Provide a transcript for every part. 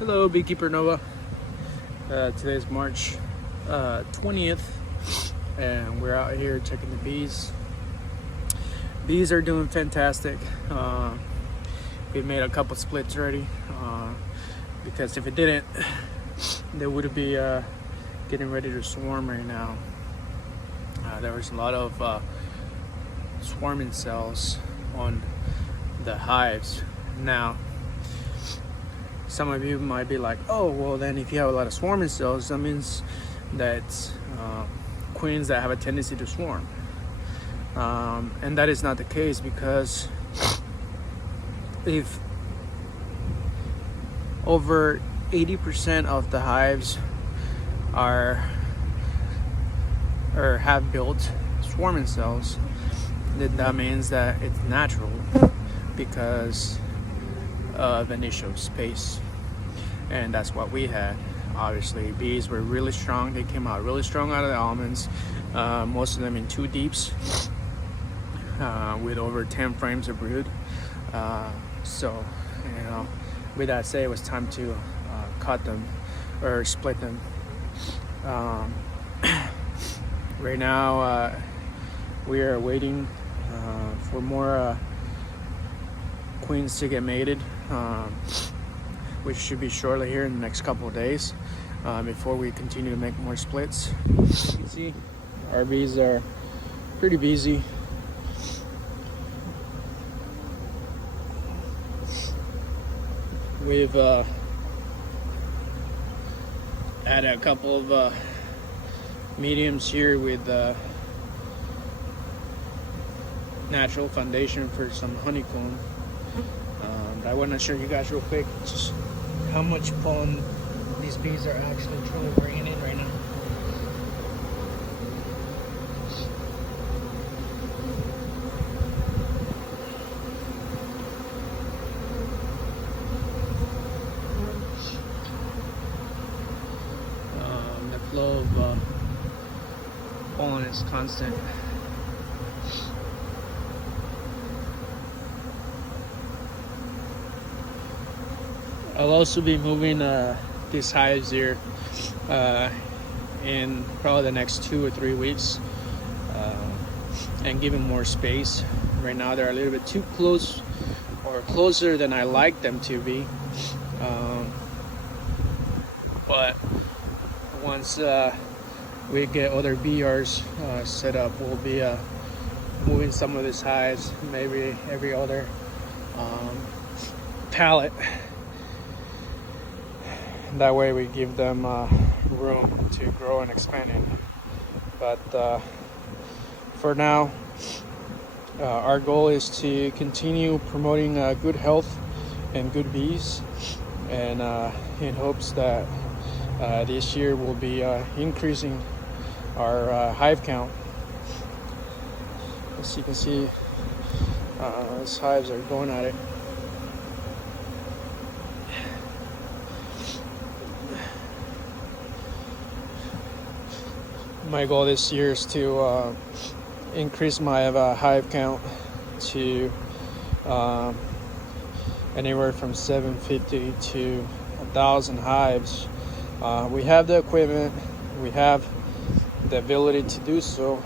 Hello, Beekeeper Nova. Today's March 20th, and we're out here checking the bees. Bees are doing fantastic. We made a couple splits already, because if it didn't, they would be getting ready to swarm right now. There was a lot of swarming cells on the hives. Now, some of you might be like, oh, well, then if you have a lot of swarming cells, that means that queens that have a tendency to swarm. And that is not the case, because if over 80% of the hives are or have built swarming cells, then that means that it's natural because of an issue of space. And that's what we had. Obviously, bees were really strong. They came out really strong out of the almonds, most of them in 2 deeps, with over 10 frames of brood. So, with that said, it was time to cut them or split them. Right now, we are waiting for more queens to get mated, which should be shortly here in the next couple of days, before we continue to make more splits. You can see our bees are pretty busy. We've added a couple of mediums here with natural foundation for some honeycomb. I want to show you guys real quick just how much pollen these bees are actually truly bringing in right now. The flow of pollen is constant. I'll also be moving these hives here in probably the next 2 or 3 weeks, and give them more space. Right now they're a little bit too close, or closer than I like them to be. But once we get other BRs set up, we'll be moving some of these hives, maybe every other pallet. That way we give them room to grow and expand in. But for now, our goal is to continue promoting good health and good bees, and in hopes that this year we'll be increasing our hive count. As you can see, these hives are going at it. My goal this year is to increase my hive count to anywhere from 750 to 1,000 hives. We have the equipment, we have the ability to do so,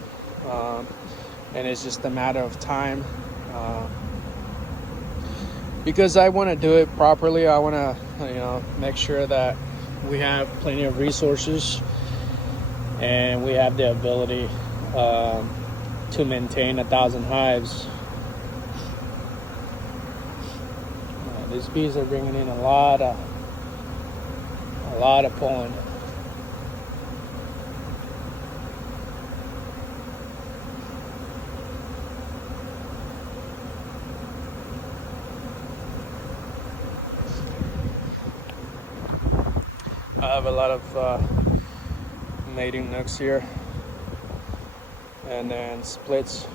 and it's just a matter of time. Because I want to do it properly. I want to, make sure that we have plenty of resources and we have the ability to maintain 1,000 hives. These bees are bringing in a lot of pollen. I have a lot of mating nucs here, and then splits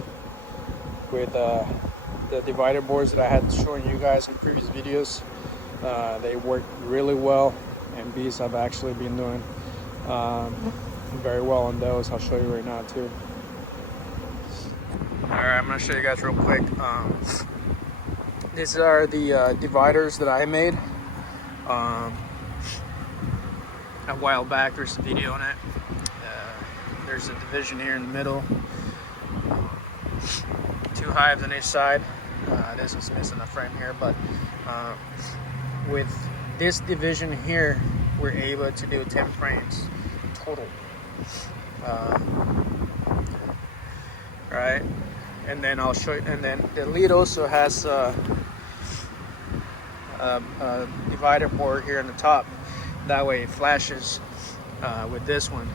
with the divider boards that I had shown you guys in previous videos. They work really well, and bees have actually been doing very well on those. I'll show you right now too. Alright, I'm going to show you guys real quick. These are the dividers that I made. a while back. There's a video on it. There's a division here in the middle, 2 hives on each side. This is missing a frame here, but with this division here, we're able to do 10 frames total. Right, and then I'll show you. And then the lead also has a divider board here on the top. That way it flashes with this one.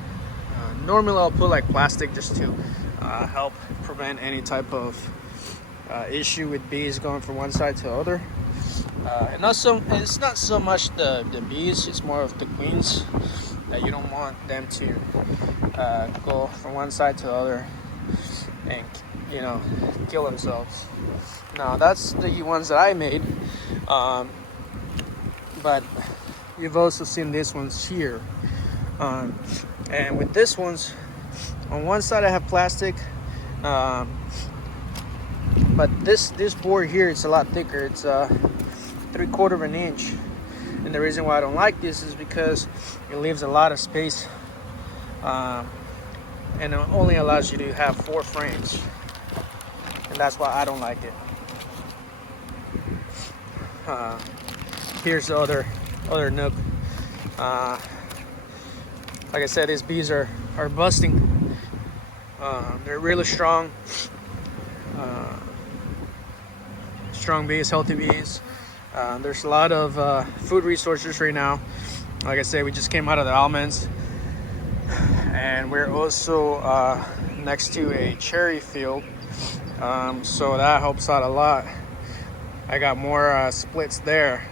Normally I'll put like plastic just to help prevent any type of issue with bees going from one side to the other. And also, it's not so much the bees, it's more of the queens that you don't want them to go from one side to the other and, you know, kill themselves. Now that's the ones that I made, but you've also seen these ones here. And with this ones, on one side I have plastic, but this board here, it's a lot thicker. It's 3/4 of an inch, and the reason why I don't like this is because it leaves a lot of space, and it only allows you to have 4 frames, and that's why I don't like it. Here's the other nook. Like I said, these bees are busting. They're really strong. Strong bees, healthy bees. There's a lot of food resources right now. Like I said, we just came out of the almonds, and we're also next to a cherry field, so that helps out a lot. I got more splits there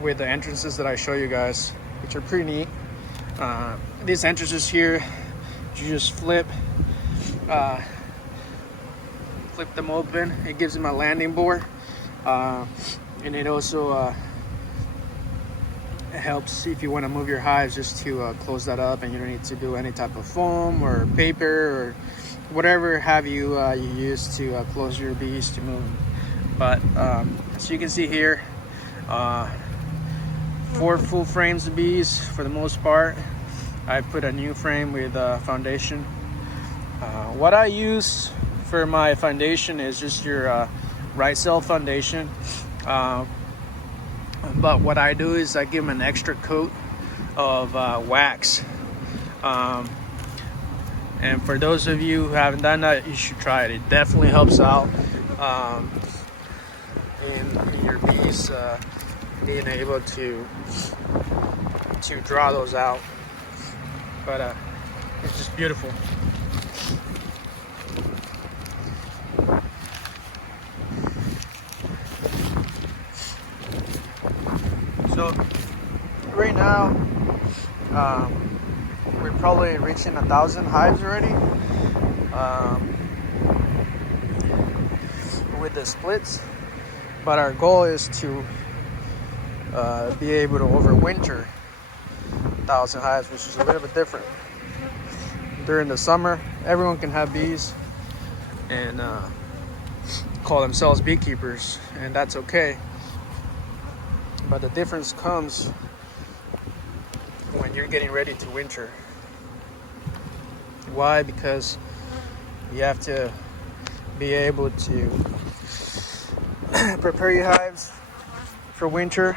with the entrances that I show you guys, which are pretty neat. These entrances here, you just flip them open. It gives them a landing board, and it also helps if you want to move your hives, just to close that up, and you don't need to do any type of foam or paper or whatever have you use to close your bees to move them. But as you can see here, 4 full frames of bees for the most part. I put a new frame with foundation. What I use for my foundation is just your right cell foundation, but what I do is I give them an extra coat of wax, and for those of you who haven't done that, you should try it. It definitely helps out in your bees being able to draw those out. But it's just beautiful. So right now, we're probably reaching 1,000 hives already with the splits. But our goal is to be able to overwinter 1,000 hives, which is a little bit different. During the summer, everyone can have bees and call themselves beekeepers, and that's okay. But the difference comes when you're getting ready to winter. Why? Because you have to be able to prepare your hives for winter.